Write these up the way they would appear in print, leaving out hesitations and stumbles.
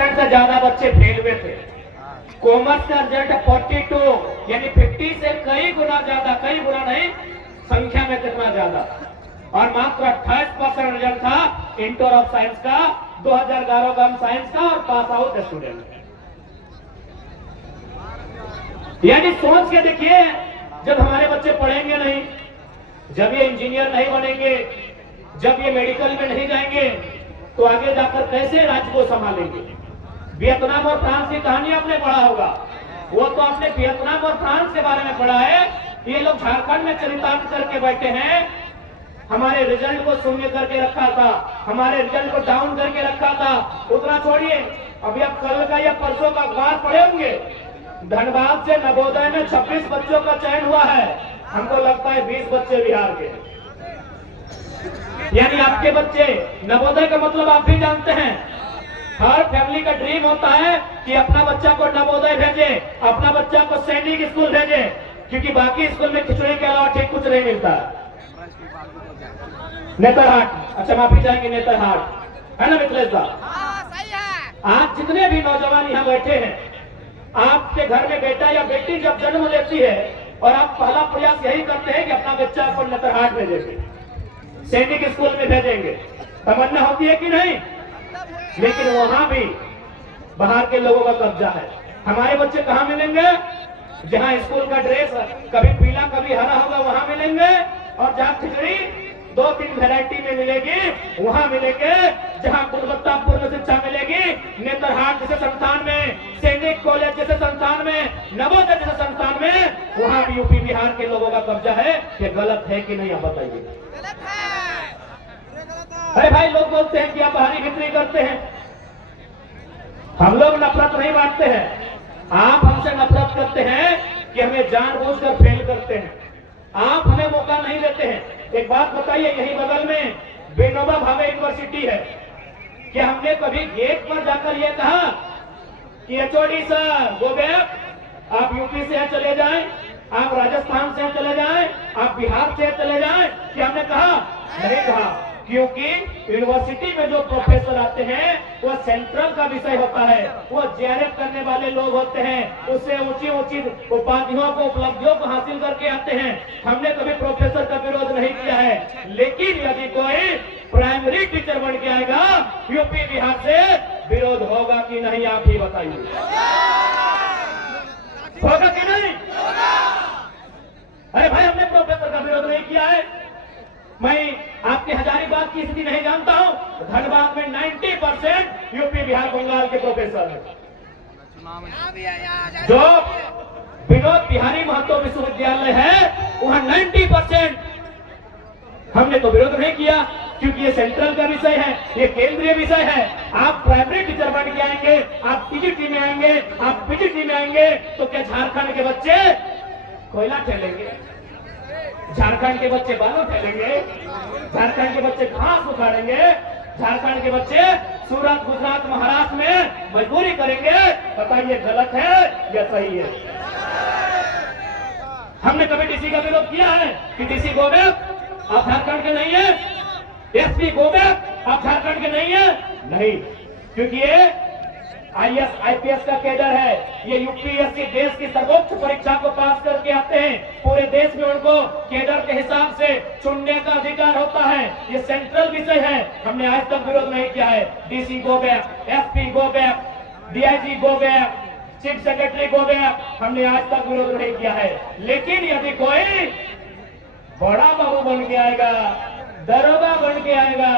50% से ज्यादा बच्चे फेल हुए थे। कॉमर्स का रिजल्ट 42 यानी 50 से कई गुना ज्यादा, कई गुना नहीं, संख्या में कितना ज्यादा। और मात्र 28% रिजल्ट था इंटर ऑफ साइंस का 2011 का साइंस का, और पास आउट स्टूडेंट। यानी सोच के देखिए, जब हमारे बच्चे पढ़ेंगे नहीं, जब ये इंजीनियर नहीं बनेंगे, जब ये मेडिकल में नहीं जाएंगे, तो आगे जाकर कैसे राज्य को संभालेंगे। वियतनाम और फ्रांस की कहानी आपने पढ़ा होगा, वो तो आपने वियतनाम और फ्रांस के बारे में पढ़ा है। ये लोग झारखंड में चरितार्थ करके बैठे हैं, हमारे रिजल्ट को शून्य करके रखा था, हमारे रिजल्ट को डाउन करके रखा था। उतना छोड़िए, अभी आप कल का या परसों का अखबार पढ़े होंगे, धनबाद से नवोदय में 26 बच्चों का चयन हुआ है। हमको लगता है 20 बच्चे बिहार के। यानी आपके बच्चे, नवोदय का मतलब आप भी जानते हैं, हर फैमिली का ड्रीम होता है कि अपना बच्चा को नवोदय भेजे, अपना बच्चा को सैनिक स्कूल भेजे, क्योंकि बाकी स्कूल में खिचड़ी के अलावा ठीक कुछ नहीं मिलता। नेतरहाट, अच्छा माफी चाहेंगे, नेतरहाट है ना मिथिलेश साहब। आज जितने भी नौजवान यहाँ बैठे हैं, आपके घर में बेटा या बेटी जब जन्म लेती है और आप पहला प्रयास यही करते हैं कि अपना बच्चा को नेतरहाट भेजेंगे, सैनिक स्कूल में भेजेंगे। तमन्ना होती है कि नहीं? लेकिन वहां भी बाहर के लोगों का कब्जा है। हमारे बच्चे कहाँ मिलेंगे? जहां स्कूल का ड्रेस कभी पीला कभी हरा होगा वहां मिलेंगे, और जहां खिचड़ी 2-3 वैरायटी में मिलेगी वहां मिलेंगे। जहां गुणवत्तापूर्ण शिक्षा मिलेगी, नेतरहाट जैसे संस्थान में, सैनिक कॉलेज जैसे संस्थान में, नवोदय जैसे संस्थान में, वहां भी यूपी बिहार के लोगों का कब्जा है। ये गलत है कि नहीं, आप बताइए। अरे भाई, लोग बोलते हैं कि आप बाहरी बिक्री करते हैं। हम लोग नफरत नहीं बांटते हैं, आप हमसे नफरत करते हैं कि हमें जानबूझकर फेल करते हैं, आप हमें मौका नहीं देते हैं। एक बात बताइए, यही बगल में विनोबा भावे यूनिवर्सिटी है, क्या हमने कभी गेट पर जाकर यह कहा कि एचओडी सर गो बैक, आप यूपी से चले जाएं, आप राजस्थान से चले जाएं, आप बिहार से चले जाएं? क्या हमने कहा? नहीं कहा, क्योंकि यूनिवर्सिटी में जो प्रोफेसर आते हैं वो सेंट्रल का विषय होता है, वो जेआरएफ करने वाले लोग होते हैं, उससे ऊंची ऊंची उपाधियों को, उपलब्धियों को हासिल करके आते हैं। हमने कभी प्रोफेसर का विरोध नहीं किया है, लेकिन यदि कोई प्राइमरी टीचर बन के आएगा यूपी बिहार से, विरोध होगा कि नहीं, आप ही बताइए। होगा कि नहीं? अरे भाई, हमने प्रोफेसर का विरोध नहीं किया है। मैं आपके हजारीबाग की स्थिति नहीं जानता हूं, धनबाद में 90% यूपी बिहार बंगाल के प्रोफेसर हैं। जो विनोद बिहारी महतो विश्वविद्यालय है वहां 90%। हमने तो विरोध नहीं किया, क्योंकि ये सेंट्रल का विषय है, ये केंद्रीय विषय है। आप प्राइमरी टीचर बन के आएंगे, आप पीजीटी में आएंगे, आप पीजीटी में आएंगे, तो क्या झारखंड के बच्चे कोयला ठेलेंगे? झारखंड के बच्चे बालू ठेलेंगे? झारखंड के बच्चे घास उखाड़ेंगे? झारखंड के बच्चे सूरत, गुजरात, महाराष्ट्र में मजदूरी करेंगे? बताइए, गलत है या सही है? हमने कभी डीसी का विरोध किया है कि डीसी गो बैक, आप झारखंड के नहीं है? एसपी गो बैक, आप झारखंड के नहीं है? नहीं, क्योंकि ये आईएएस आईपीएस का कैडर है। ये यूपीएससी देश की सर्वोच्च परीक्षा को पास करके आते हैं। पूरे देश में उनको कैडर के हिसाब से चुनने का अधिकार होता है। ये सेंट्रल विषय है, हमने आज तक विरोध नहीं किया है। DC go back, SP go back, DIG go back, chief secretary go back, हमने आज तक विरोध नहीं किया है। लेकिन यदि कोई बड़ा बाबू बन के आएगा, दरोगा बन के आएगा,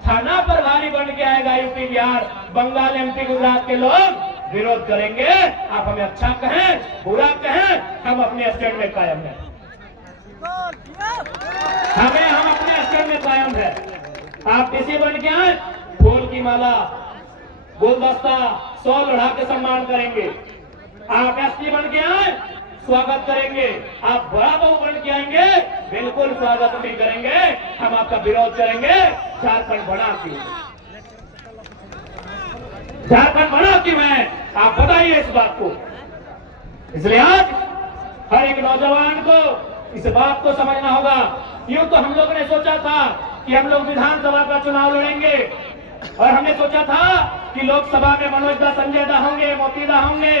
थाना प्रभारी बन के आएगा, यूपी बिहार बंगाल एमपी गुजरात के लोग विरोध करेंगे। आप हमें अच्छा कहें बुरा कहें, हम अपने स्टेट में कायम हैं। हम अपने स्टेट में कायम है। आप डीसी बन के आए, फूल की माला, गुलदस्ता, 100 लड़ा के सम्मान करेंगे। आप एसपी बन के आए, स्वागत करेंगे। आप बड़ा बहू बन के आएंगे, बिल्कुल स्वागत नहीं करेंगे, हम आपका विरोध करेंगे। झारखंड बना क्यों? झारखंड बना क्यों है? आप बताइए इस बात को। इसलिए आज हर एक नौजवान को इस बात को समझना होगा। यूं तो हम लोगों ने सोचा था कि हम लोग विधानसभा का चुनाव लड़ेंगे, और हमने सोचा था कि लोकसभा में मनोज दा, संजय दा होंगे, मोती दा होंगे।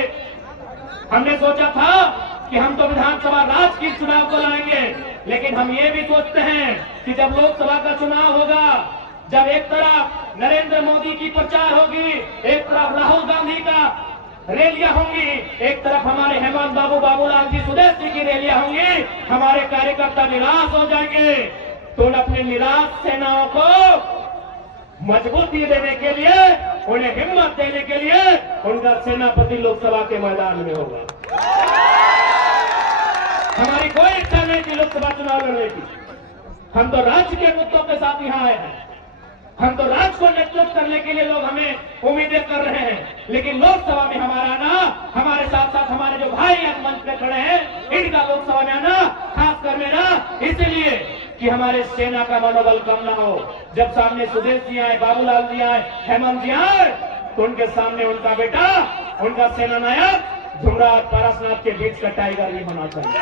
हमने सोचा था कि हम तो विधानसभा राज की चुनाव को लाएंगे, लेकिन हम ये भी सोचते हैं कि जब लोकसभा का चुनाव होगा, जब एक तरफ नरेंद्र मोदी की प्रचार होगी, एक तरफ राहुल गांधी का रैलियां होंगी, एक तरफ हमारे हेमंत बाबू, बाबूलाल जी, सुदेश जी की रैलियां होंगी, हमारे कार्यकर्ता निराश हो जाएंगे। तो अपने निराश सेनाओं को मजबूती देने के लिए, उन्हें हिम्मत देने के लिए उनका सेनापति लोकसभा के मैदान में होगा। हमारी कोई इच्छा नहीं कि लोकसभा चुनाव लड़ने की। हम तो राज्य के मुद्दों के साथ यहाँ आए हैं। हम तो राज्य को नेतृत्व करने के लिए लोग हमें उम्मीदें कर रहे हैं, लेकिन लोकसभा में हमारा आना, हमारे साथ साथ हमारे जो भाई आज मंच पे खड़े हैं, इनका लोकसभा में आना खासकर मेरा इसलिए कि हमारे सेना का मनोबल कम ना हो। जब सामने सुदेश जी आए, बाबूलाल जी आए, हेमंत जी आए, तो उनके सामने उनका बेटा, उनका सेना नायक धुमराज पारसनाथ के बीच का टाइगर भी होना चाहिए।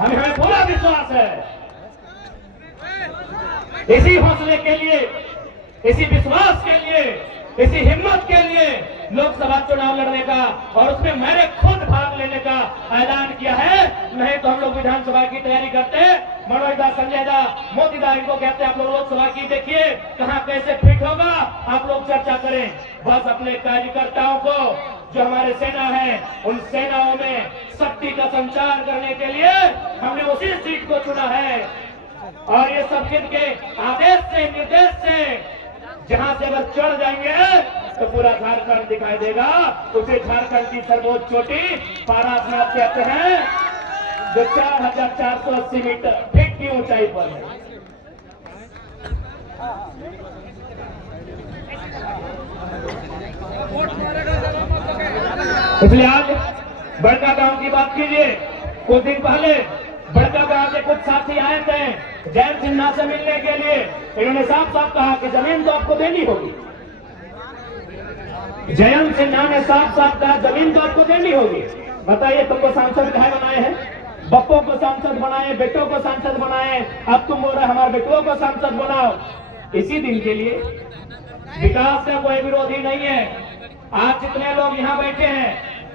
हमें पूरा विश्वास है। इसी हौसले के लिए, इसी विश्वास के लिए, इसी हिम्मत के लिए लोकसभा चुनाव लड़ने का और उसमें मैंने खुद भाग लेने का ऐलान किया है। नहीं तो हम लोग विधानसभा की तैयारी करते, मनोज दा, संजय दा, मोती दा, इनको कहते आप लोग लोकसभा की देखिए कहां कैसे फिट होगा, आप लोग चर्चा करें। बस अपने कार्यकर्ताओं को, जो हमारे सेना है, उन सेनाओं में शक्ति का संचार करने के लिए हमने उसी सीट को चुना है। और ये सब के आदेश से, निर्देश से जहां से अगर चढ़ जाएंगे तो पूरा झारखंड दिखाई देगा। उसे झारखंड की सर्वोच्च चोटी पारसनाथ कहते हैं, जो 4480 मीटर फीट की ऊंचाई पर है। इसलिए आज बड़का गांव की बात कीजिए। कुछ दिन पहले बड़का गांव के कुछ साथी आए थे जयंत सिन्हा से मिलने के लिए। इन्होंने साफ साफ कहा कि जमीन तो आपको देनी होगी। जयंत सिन्हा ने साफ साफ कहा जमीन तो आपको देनी होगी। बताइए, तुमको सांसद कहे बनाए हैं? बप्पो को सांसद बनाए, बेटों को सांसद बनाए, अब तुम बोल रहे हमारे बेटों को सांसद बनाओ। इसी दिन के लिए विकास का कोई विरोधी नहीं है। आज जितने लोग यहाँ बैठे हैं,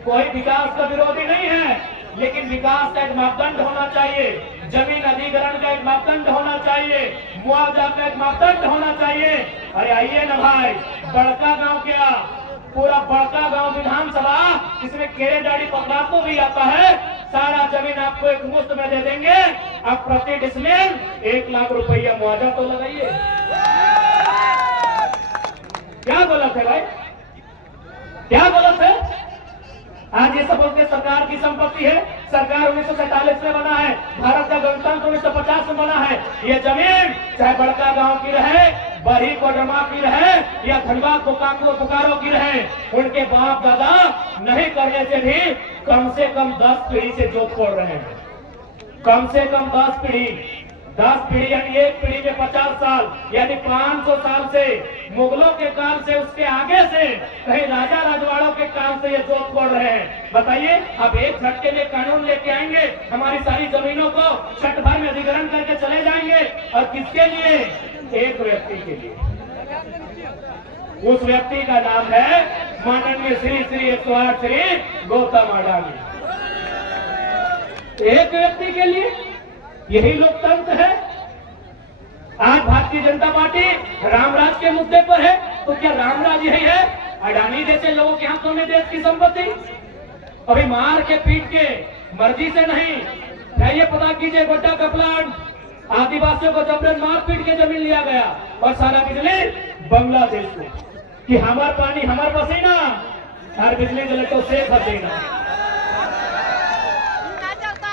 कोई विकास का विरोधी नहीं है, लेकिन विकास का एक मापदंड होना चाहिए, जमीन अधिग्रहण का एक मापदंड होना चाहिए, मुआवजा का एक मापदंड होना चाहिए। अरे आइए ना भाई, बड़का गांव क्या, पूरा बड़का गांव विधानसभा, जिसमें केरे दाढ़ी पकड़ा को भी आता है, सारा जमीन आपको एक मुफ्त में दे देंगे। अब प्रति डिसमिल 1 लाख रुपया मुआवजा तो लगाइए। क्या गलत है भाई, क्या गलत है? आज ये सब बोलते सरकार की संपत्ति है, सरकार 1947 में बना है, भारत का गणतंत्र 1950 में बना है। ये जमीन चाहे बड़का गांव की रहे, बरही कोडरमा की रहे या धनबाद बोकारो की रहे, उनके बाप दादा नहीं करने से भी कम से कम 10 पीढ़ी से जोत खोल रहे हैं। कम से कम 10 पीढ़ी यानी एक पीढ़ी में 50 साल, यानी 500 साल से, मुगलों के काल से, उसके आगे से, कहीं राजा राजवाड़ों के काल से ये जोत खोल रहे हैं। बताइए, अब एक झटके में कानून लेके आएंगे, हमारी सारी जमीनों को छठ भर में अधिग्रहण करके चले जाएंगे। और किसके लिए? एक व्यक्ति के लिए। उस व्यक्ति का नाम है माननीय श्री 108 श्री गौतम अडानी। एक व्यक्ति के लिए, यही लोकतंत्र है। आज भारतीय जनता पार्टी रामराज के मुद्दे पर है, तो क्या रामराज यही है? अडानी जैसे लोगों के हाथों में देश की संपत्ति? अभी मार के पीट के, मर्जी से नहीं, ये पता कीजिए गोड्डा का प्लांट, आदिवासियों को जबरन मार पीट के जमीन लिया गया और सारा बिजली बांग्लादेश को, कि हमार पानी हमार पसीना, हर बिजली जले तो शेख हसीना।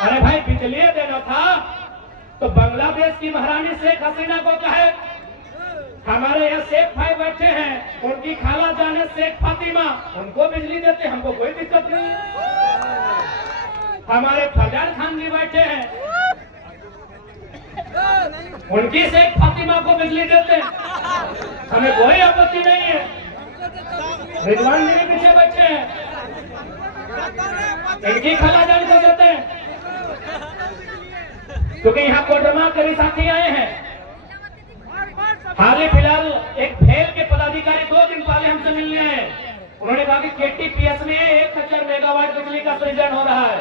अरे भाई, बिजली देना था तो बांग्लादेश की महारानी शेख हसीना को कहे। हमारे यहाँ शेख भाई बैठे हैं, उनकी खाला जाने शेख फातिमा, उनको बिजली देते, हमको कोई दिक्कत नहीं है। हमारे फरजान खान जी बैठे हैं, उनकी शेख फातिमा को बिजली देते, हमें कोई आपत्ति नहीं है। रिजवान मेरे पीछे बैठे हैं, इनकी खाला जान को देते हैं, क्योंकि यहाँ कोडरमा के भी साथी आए हैं। हाल ही फिलहाल एक भेल के पदाधिकारी 2 दिन पहले हमसे मिलने आए। उन्होंने कहा कि केटीपीएस में 1000 मेगावाट बिजली का सृजन हो रहा है,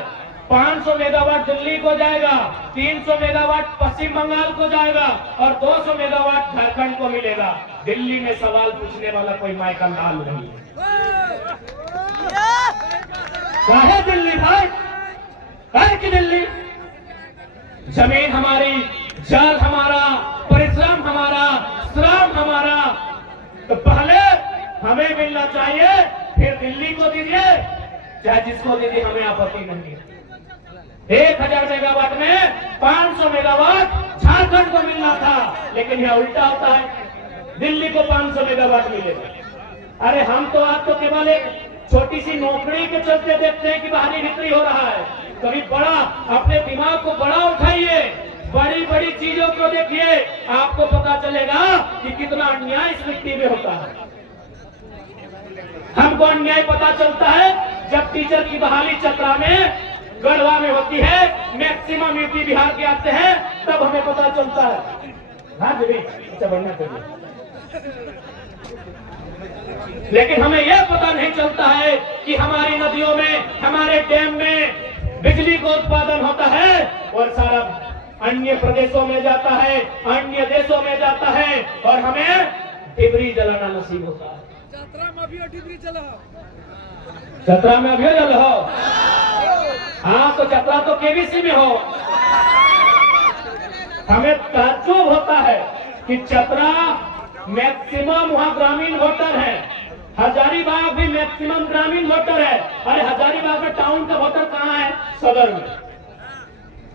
500 मेगावाट दिल्ली को जाएगा, 300 मेगावाट पश्चिम बंगाल को जाएगा और 200 मेगावाट झारखंड को मिलेगा। दिल्ली में सवाल पूछने वाला कोई माइकल लाल नहीं है। काहे दिल्ली भाई, काहे की दिल्ली? जमीन हमारी, जल हमारा, परिश्रम हमारा, श्रम हमारा, तो पहले हमें मिलना चाहिए, फिर दिल्ली को दीजिए, चाहे जिसको दीजिए, हमें आपत्ति नहीं है। 1000 मेगावाट में 500 मेगावाट झारखंड को मिलना था, लेकिन यह उल्टा होता है, दिल्ली को 500 मेगावाट मिलेगा। अरे हम तो आज तो केवल एक छोटी सी नौकरी के चलते देखते हैं कि बाहरी बिक्री हो रहा है। कभी बड़ा अपने दिमाग को बड़ा उठाइए, बड़ी बड़ी चीजों को देखिए, आपको पता चलेगा कि कितना अन्याय इस मिट्टी में होता है। हमको अन्याय पता चलता है जब टीचर की बहाली चतरा में, गढ़वा में होती है, मैक्सिमम यूपी बिहार के आते हैं, तब हमें पता चलता है। हाँ जी, अच्छा बढ़ना चाहिए। लेकिन हमें यह पता नहीं चलता है कि हमारी नदियों में, हमारे डैम में बिजली का उत्पादन होता है और सारा अन्य प्रदेशों में जाता है, अन्य देशों में जाता है और हमें डिबरी जलाना नसीब होता है। चतरा में अभी डिबरी जला, चतरा में अभी जल हो। हाँ, तो चतरा तो केबीसी में हो। हमें ताज्जुब होता है कि चतरा मैक्सिमम वहाँ ग्रामीण वोटर है, हजारीबाग भी मैक्सिमम ग्रामीण वोटर है। अरे हजारीबाग में टाउन का वोटर कहाँ है? सदर में।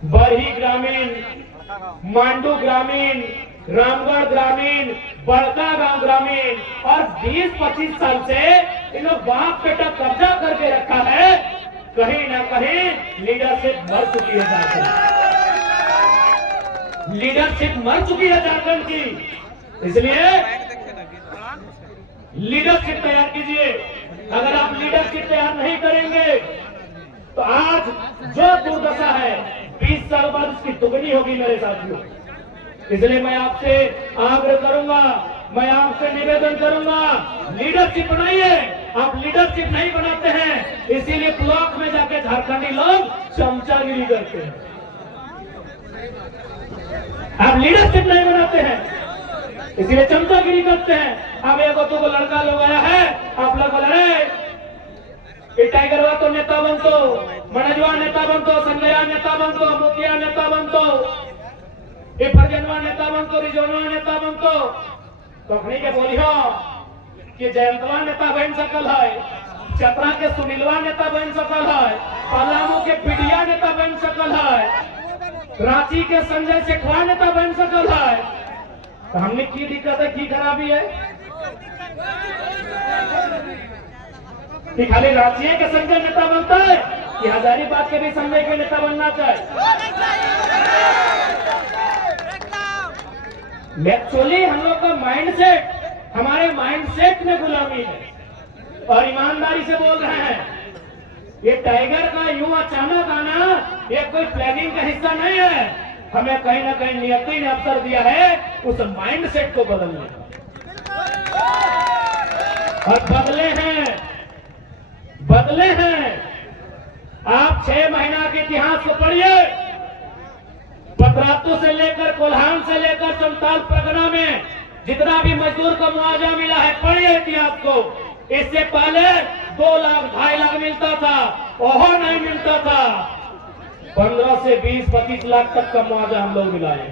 बरही ग्रामीण, मांडू ग्रामीण, रामगढ़ ग्रामीण, बड़का गांव ग्रामीण, और 20-25 साल से इन लोग बाप बेटा कब्जा करके रखा है। कहीं ना कहीं लीडरशिप मर चुकी है झारखंड, लीडरशिप मर चुकी है झारखंड की। इसलिए लीडरशिप तैयार कीजिए। अगर आप लीडरशिप तैयार नहीं करेंगे तो आज जो दुर्दशा है 20 साल बाद उसकी दुगनी होगी मेरे साथियों। इसलिए मैं आपसे आग्रह करूंगा, मैं आपसे निवेदन करूंगा, लीडरशिप बनाइए। आप लीडरशिप नहीं बनाते हैं, इसीलिए ब्लॉक में जाके झारखंडी लोग चमचागिरी करते हैं। आप लीडरशिप नहीं बनाते हैं, इसलिए चमचागिरी करते हैं। अब एक दो लड़का लोग आया है, आप लोग बोल रहे ये टाइगरवा तो नेता बनतो, मनजवा नेता बनतो, संजया नेता बनतो, मुखिया नेता बनतो, ये फरजनवा नेता बनतो, रिजोनवा नेता बनतो। तखनी के बोलियो कि जयंतवा नेता बन सकल है, चतरा के सुनीलवा नेता बन सकल है, पलामू के पिडिया नेता बन सकल है, रांची के संजय शेखवा नेता बन सकल है। तो हमने की दिक्कत है, की खराबी है कि खाली रांची के संजय नेता बनता है कि हजारीबाग के भी संजय के नेता बनना चाहिए? एक्चुअली हम लोग का माइंडसेट, हमारे माइंडसेट में गुलामी है। और ईमानदारी से बोल रहे हैं, ये टाइगर का यूं अचानक आना ये कोई प्लानिंग का हिस्सा नहीं है। हमें कहीं ना कहीं नियति ने अवसर दिया है उस माइंडसेट को बदलने का, और बदले हैं। आप 6 महीना के इतिहास को पढ़िए, पतरातू से लेकर कोल्हान से लेकर संताल परगना में जितना भी मजदूर को मुआवजा मिला है, पढ़िए इतिहास को। इससे पहले 2 लाख 2.5 लाख मिलता था, ओहो नहीं मिलता था। 15 से 20-25 लाख तक का मुआवजा हम लोग मिलाए।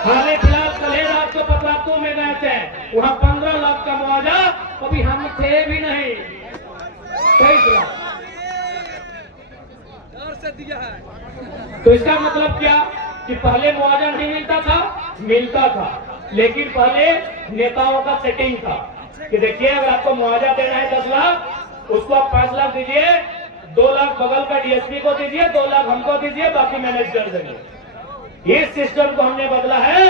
हाल फिलहाल कल रात को पतरातू में गए थे, वहां 15 लाख का मुआवजा, कभी हम थे भी नहीं, 23 लाख से दिया है। तो इसका मतलब क्या कि पहले मुआवजा नहीं मिलता था? मिलता था, लेकिन पहले नेताओं का सेटिंग था कि देखिए अगर आपको मुआवजा देना है 10 लाख, उसको आप 5 लाख दीजिए, 2 लाख बगल का डीएसपी को दीजिए, 2 लाख हमको दीजिए, बाकी मैनेज कर देंगे। इस सिस्टम को हमने बदला है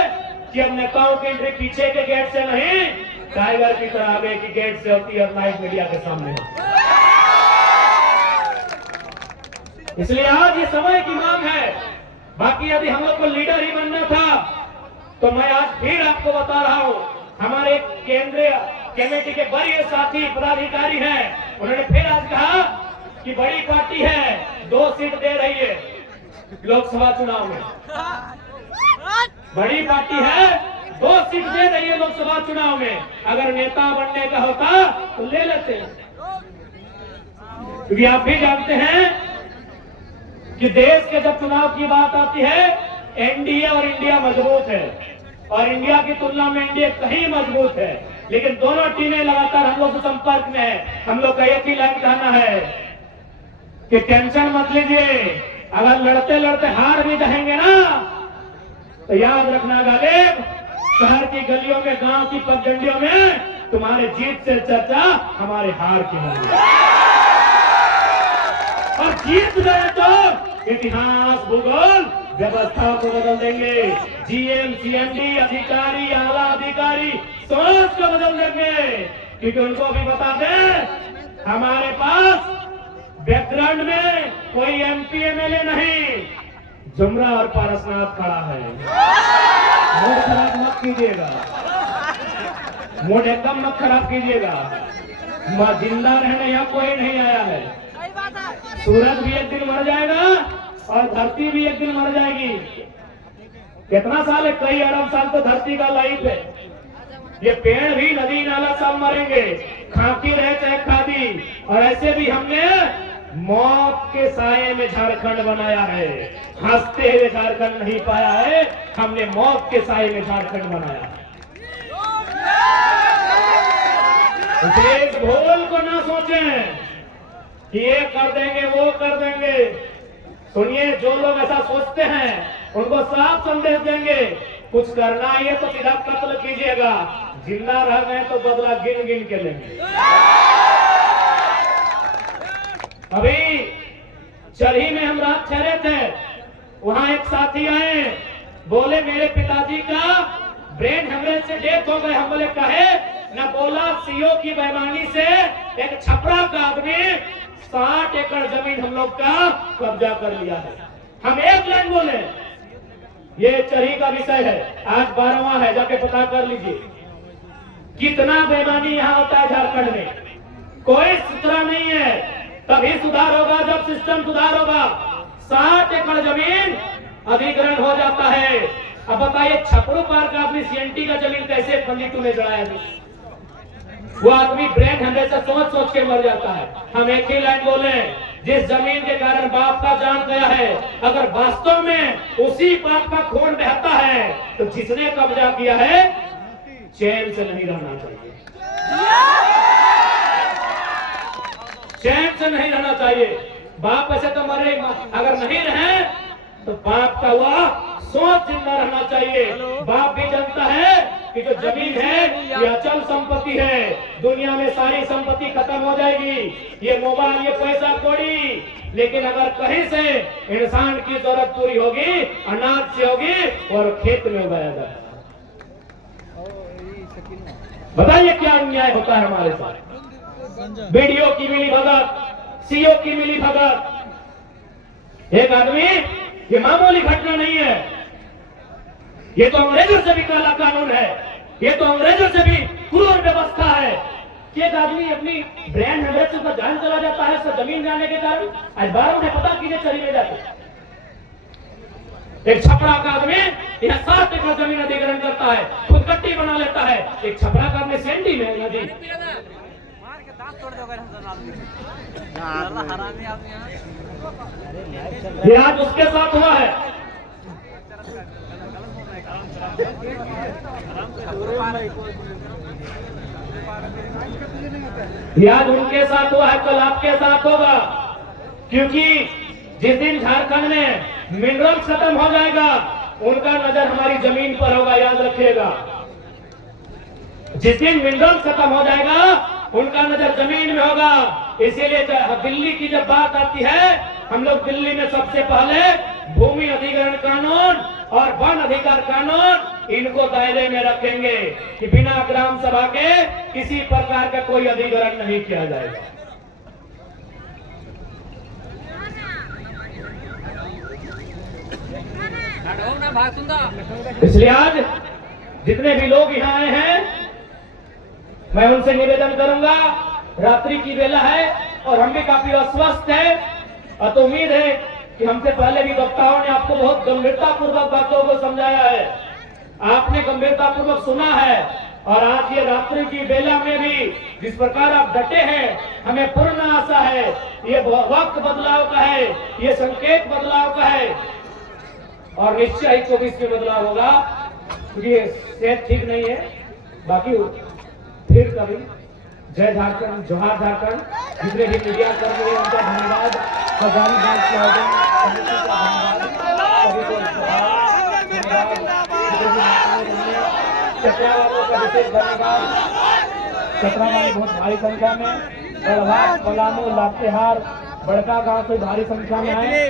कि अब नेताओं की एंट्री पीछे के गेट से नहीं, टाइगर की तरह आगे की गेट से होती है, लाइव मीडिया के सामने। इसलिए आज ये समय की मांग है। बाकी यदि हम लोग को लीडर ही बनना था तो मैं आज फिर आपको बता रहा हूँ, हमारे केंद्रीय कमेटी के वरीय साथी पदाधिकारी हैं, उन्होंने फिर आज कहा कि बड़ी पार्टी है 2 सीट दे रही है लोकसभा चुनाव में। बड़ी पार्टी है 2 सीट दे रही है लोकसभा चुनाव में, अगर नेता बनने का होता तो ले लेते। क्योंकि आप भी जानते हैं कि देश के जब चुनाव की बात आती है, एनडीए और इंडिया मजबूत है, और इंडिया की तुलना में एनडीए कहीं मजबूत है, लेकिन दोनों टीमें लगातार हम लोग के संपर्क में है। हम लोग का एक ही लाइन कहना है कि टेंशन मत लीजिए, अगर लड़ते लड़ते हार भी जाएंगे ना तो याद रखना गालिब, शहर की गलियों में, गांव की पगडंडियों में तुम्हारे जीत से चर्चा हमारे हार की होगी, और जीत गए तो इतिहास, भूगोल, व्यवस्था को बदल देंगे। जीएम, सीएमडी अधिकारी, आला अधिकारी सोच को बदल देंगे, क्योंकि उनको भी बता दें हमारे पास बैकग्राउंड में कोई एमपी एमएलए नहीं, जुमरा और पारसनाथ खड़ा है। मूड खराब मत कीजिएगा, मूड एकदम मत खराब कीजिएगा। जिंदा रहने यहाँ कोई नहीं आया है। सूरज भी एक दिन मर जाएगा और धरती भी एक दिन मर जाएगी। कितना साल है? कई अरब साल तो धरती का लाइफ है। ये पेड़ भी, नदी नाला सब मरेंगे, खाकी रहे चाहे खादी। और ऐसे भी हमने मौत के साये में झारखंड बनाया है, हंसते हुए झारखंड नहीं पाया है, हमने मौत के साये में झारखंड बनाया है। इसलिए इस भूल को ना सोचें कि ये कर देंगे वो कर देंगे। सुनिए, जो लोग ऐसा सोचते हैं उनको साफ संदेश देंगे, कुछ करना है तो सीधा कत्ल कीजिएगा, जिंदा रह गए तो बदला गिन गिन के लेंगे। अभी चरही में हम रात ठहरे थे, वहां एक साथी आए, बोले मेरे पिताजी का ब्रेन हेमरेज से डेथ हो गए। हम बोले कहे न, बोला सीओ की बेईमानी से एक छपरा का आदमी 60 एकड़ जमीन हम लोग का कब्जा कर लिया है। हम एक लाइन बोले, ये चरही का विषय है, आज 12वां है, जाके पता कर लीजिए कितना बेईमानी यहाँ होता है झारखंड में। कोई सुधरा नहीं है, तभी सुधार होगा जब सिस्टम सुधार होगा। 60 एकड़ जमीन अधिग्रहण हो जाता है। अब बताइए, छपरू पार का आदमी सीएनटी का जमीन कैसे पंडितों ने जड़ाया? वो आदमी ब्रेन हेमरेज से सोच सोच के मर जाता है। हम एक ही लाइन बोले, जिस जमीन के कारण बाप का जान गया है, अगर वास्तव में उसी बाप का खून बहता है तो जिसने कब्जा किया है चैन से नहीं रहना चाहिए, चैन से नहीं रहना चाहिए। बाप ऐसे तो मरे, अगर नहीं रहे तो बाप का हुआ सोच जिंदा रहना चाहिए। बाप भी जानता है कि जो जमीन है ये अचल संपत्ति है, दुनिया में सारी संपत्ति खत्म हो जाएगी, ये मोबाइल, ये पैसा कौड़ी, लेकिन अगर कहीं से इंसान की जरूरत पूरी होगी, अनाज से होगी, और खेत में उगाया जाएगा। बताइए क्या अन्याय होता है हमारे साथ। बीडीओ की मिली भगत, सीओ की मिली भगत। एक आदमी, ये मामूली घटना नहीं है, ये तो अंग्रेजों से भी काला कानून है, ये तो अंग्रेजों से भी क्रूर व्यवस्था है कि एक आदमी अपनी ब्रेन हेमरेज से जान चला जाता है, उसका जमीन जाने के कारण। आज 12 में पता कीजिए चली में जाते, एक छपरा का आदमी यह 7 एकड़ जमीन अधिग्रहण करता है, खुद कट्टी बना लेता है। एक छपरा का आदमी सेंटी में नदी ये आज उसके साथ हुआ है। ये आज उनके साथ हुआ है, कल आपके साथ होगा। क्योंकि जिस दिन झारखंड में मिनरल्स खत्म हो जाएगा, उनका नजर हमारी जमीन पर होगा, याद रखिएगा। जिस दिन मिनरल्स खत्म हो जाएगा, उनका नजर जमीन में होगा। इसीलिए दिल्ली की जब बात आती है, हम लोग दिल्ली में सबसे पहले भूमि अधिग्रहण कानून और वन अधिकार कानून, इनको दायरे में रखेंगे कि बिना ग्राम सभा के किसी प्रकार का कोई अधिग्रहण नहीं किया जाएगा। इसलिए आज जितने भी लोग यहाँ आए हैं मैं उनसे निवेदन करूंगा, रात्रि की बेला है और हम भी काफी अस्वस्थ हैं और तो उम्मीद है कि हमसे पहले भी वक्ताओं ने आपको बहुत गंभीरता पूर्वक बातों को समझाया है, आपने गंभीरता पूर्वक सुना है और आज ये रात्रि की बेला में भी जिस प्रकार आप डटे हैं, हमें पूर्ण आशा है ये वक्त बदलाव का है, ये संकेत बदलाव का है और निश्चय ही 24 में बदलाव होगा, क्योंकि सेहत ठीक नहीं है। बाकी फिर कभी जय झारखंड, जोहार झारखंड। जितने भी मीडिया कर्मी हैं उनका धन्यवाद, खजानी बैंक के आयोजन समिति का धन्यवाद, सभी को चतरा वालों का विशेष धन्यवाद। चतरा वाले बहुत भारी संख्या में, गढ़वा, पलामू, लातेहार, बड़का गांव से भारी संख्या में आए।